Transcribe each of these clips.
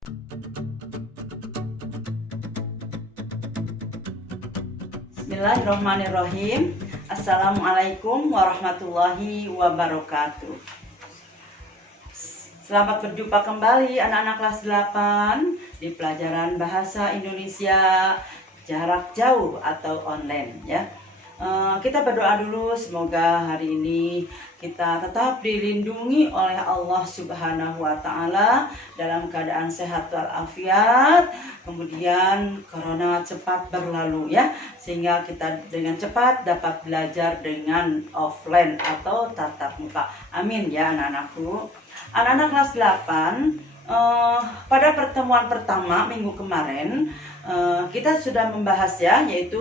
Bismillahirrahmanirrahim. Assalamualaikum warahmatullahi wabarakatuh. Selamat berjumpa kembali anak-anak kelas 8 di pelajaran Bahasa Indonesia jarak jauh atau online ya. Kita berdoa dulu, semoga hari ini kita tetap dilindungi oleh Allah Subhanahu wa Ta'ala dalam keadaan sehat walafiat, kemudian corona cepat berlalu ya, sehingga kita dengan cepat dapat belajar dengan offline atau tatap muka. Amin ya anak-anakku. Anak-anak kelas 8, pada pertemuan pertama minggu kemarin kita sudah membahas ya, yaitu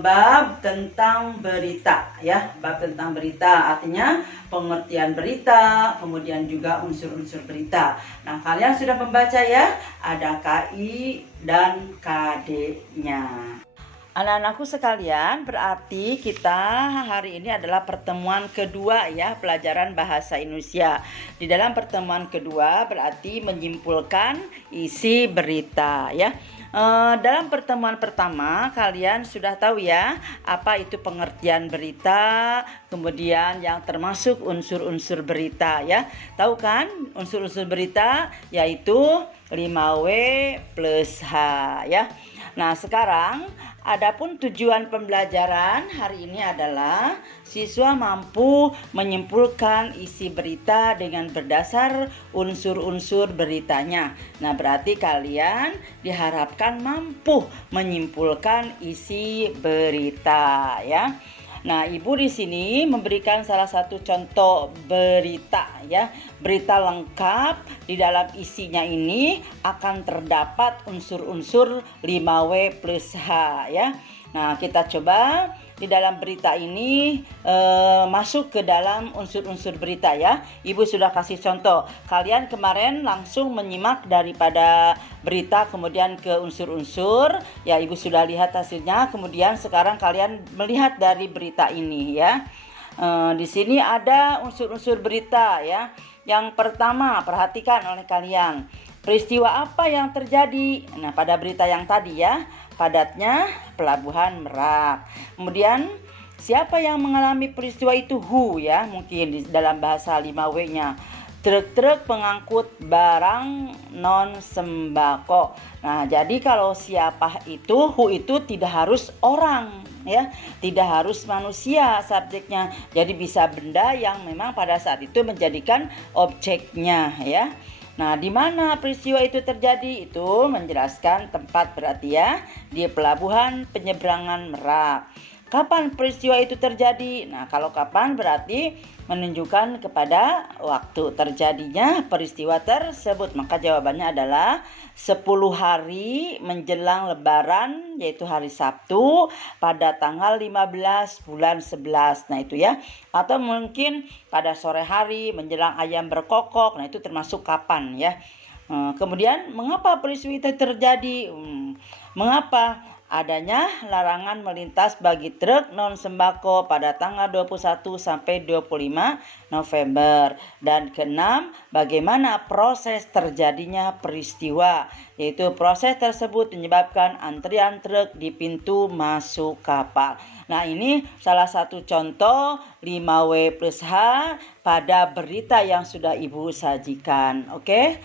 bab tentang berita ya. Bab tentang berita artinya pengertian berita, kemudian juga unsur-unsur berita. Nah, kalian sudah membaca ya, ada KI dan KD-nya. Anak-anakku sekalian, berarti kita hari ini adalah pertemuan kedua ya, pelajaran bahasa Indonesia. Di dalam pertemuan kedua berarti menyimpulkan isi berita ya. Dalam pertemuan pertama kalian sudah tahu ya apa itu pengertian berita, kemudian yang termasuk unsur-unsur berita ya. Tahu kan unsur-unsur berita, yaitu 5W plus H ya. Nah, sekarang adapun tujuan pembelajaran hari ini adalah siswa mampu menyimpulkan isi berita dengan berdasar unsur-unsur beritanya. Nah, berarti kalian diharapkan mampu menyimpulkan isi berita ya. Nah, Ibu di sini memberikan salah satu contoh berita ya. Berita lengkap, di dalam isinya ini akan terdapat unsur-unsur 5W plus H ya. Nah, kita coba di dalam berita ini masuk ke dalam unsur-unsur berita ya. Ibu sudah kasih contoh. Kalian kemarin langsung menyimak daripada berita kemudian ke unsur-unsur. Ya, Ibu sudah lihat hasilnya. Kemudian sekarang kalian melihat dari berita ini ya. Di sini ada unsur-unsur berita ya. Yang pertama, perhatikan oleh kalian. Peristiwa apa yang terjadi? Nah, pada berita yang tadi ya, padatnya Pelabuhan Merak. Kemudian siapa yang mengalami peristiwa itu? Who ya, mungkin di dalam bahasa 5W-nya. Truk-truk pengangkut barang non sembako. Nah, jadi kalau siapa itu, who itu tidak harus orang ya, tidak harus manusia subjeknya. Jadi bisa benda yang memang pada saat itu menjadikan objeknya ya. Nah, di mana peristiwa itu terjadi? Itu menjelaskan tempat berarti ya, di Pelabuhan Penyeberangan Merak. Kapan peristiwa itu terjadi? Nah, kalau kapan berarti menunjukkan kepada waktu terjadinya peristiwa tersebut. Maka jawabannya adalah 10 hari menjelang Lebaran, yaitu hari Sabtu pada tanggal 15 bulan 11. Nah, itu ya. Atau mungkin pada sore hari menjelang ayam berkokok. Nah, itu termasuk kapan ya. Kemudian mengapa peristiwa itu terjadi? Mengapa? Adanya larangan melintas bagi truk non sembako pada tanggal 21 sampai 25 November. Dan keenam, bagaimana proses terjadinya peristiwa, yaitu proses tersebut menyebabkan antrian truk di pintu masuk kapal. Nah, ini salah satu contoh 5W plus H pada berita yang sudah Ibu sajikan. Oke,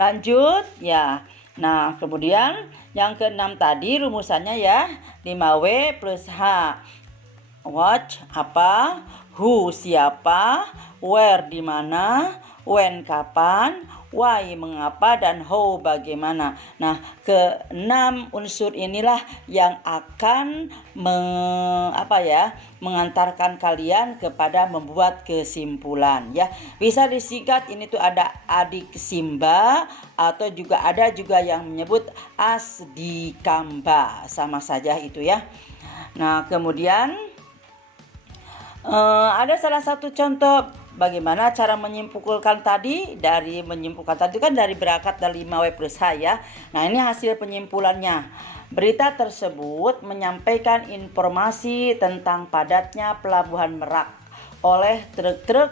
lanjut ya. Nah, kemudian yang keenam tadi rumusannya ya, 5W plus H. What apa, who siapa, where di mana, when kapan, why mengapa, dan how bagaimana. Nah, keenam unsur inilah yang akan mengantarkan kalian kepada membuat kesimpulan ya. Bisa disingkat ini tuh ada adik Simba, atau juga ada juga yang menyebut Asdikamba, sama saja itu ya. Nah, kemudian ada salah satu contoh bagaimana cara menyimpulkan tadi. Dari menyimpulkan tadi kan dari berangkat dari 5W plus H ya. Nah, ini hasil penyimpulannya. Berita tersebut menyampaikan informasi tentang padatnya Pelabuhan Merak oleh truk-truk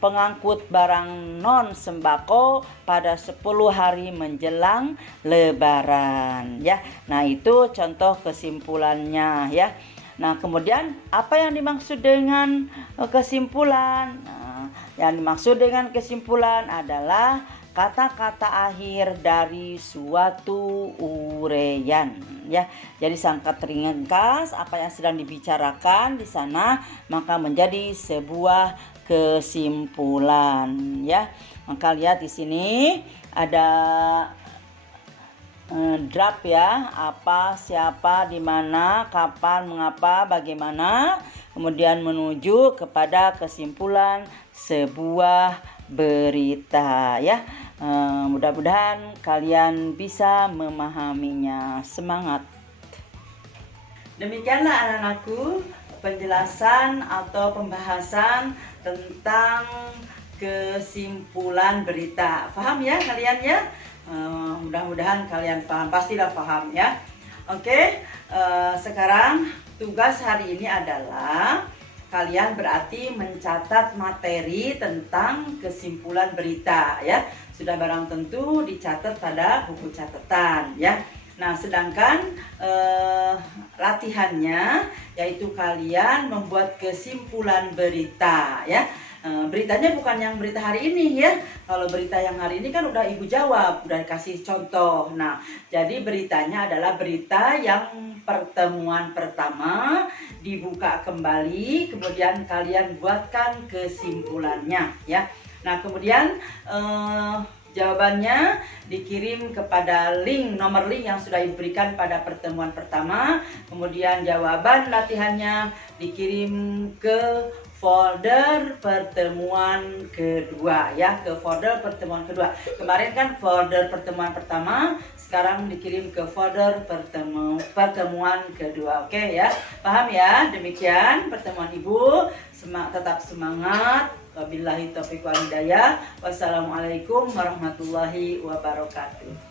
pengangkut barang non sembako pada 10 hari menjelang Lebaran ya. Nah, itu contoh kesimpulannya ya. Nah, kemudian apa yang dimaksud dengan kesimpulan? Nah, yang dimaksud dengan kesimpulan adalah kata-kata akhir dari suatu uraian ya. Jadi sangat ringkas apa yang sedang dibicarakan di sana maka menjadi sebuah kesimpulan ya. Maka lihat di sini ada draft ya, apa, siapa, di mana, kapan, mengapa, bagaimana, kemudian menuju kepada kesimpulan sebuah berita ya. Mudah-mudahan kalian bisa memahaminya. Semangat. Demikianlah anak-anakku penjelasan atau pembahasan tentang kesimpulan berita. Paham ya kalian ya? Mudah-mudahan kalian paham, pastilah paham ya. Oke, sekarang tugas hari ini adalah kalian berarti mencatat materi tentang kesimpulan berita ya. Sudah barang tentu dicatat pada buku catatan ya. Nah, sedangkan latihannya yaitu kalian membuat kesimpulan berita ya. Beritanya bukan yang berita hari ini ya. Kalau berita yang hari ini kan udah ibu jawab, udah kasih contoh. Nah, jadi beritanya adalah berita yang pertemuan pertama dibuka kembali, kemudian kalian buatkan kesimpulannya ya. Nah, kemudian jawabannya dikirim kepada nomor link yang sudah diberikan pada pertemuan pertama. Kemudian jawaban latihannya dikirim ke folder pertemuan kedua ya, ke folder pertemuan kedua. Kemarin kan folder pertemuan pertama, sekarang dikirim ke folder pertemuan kedua. Oke ya, paham ya? Demikian pertemuan Ibu. Tetap semangat. Wabillahi taufiq wal hidayah. Wassalamualaikum warahmatullahi wabarakatuh.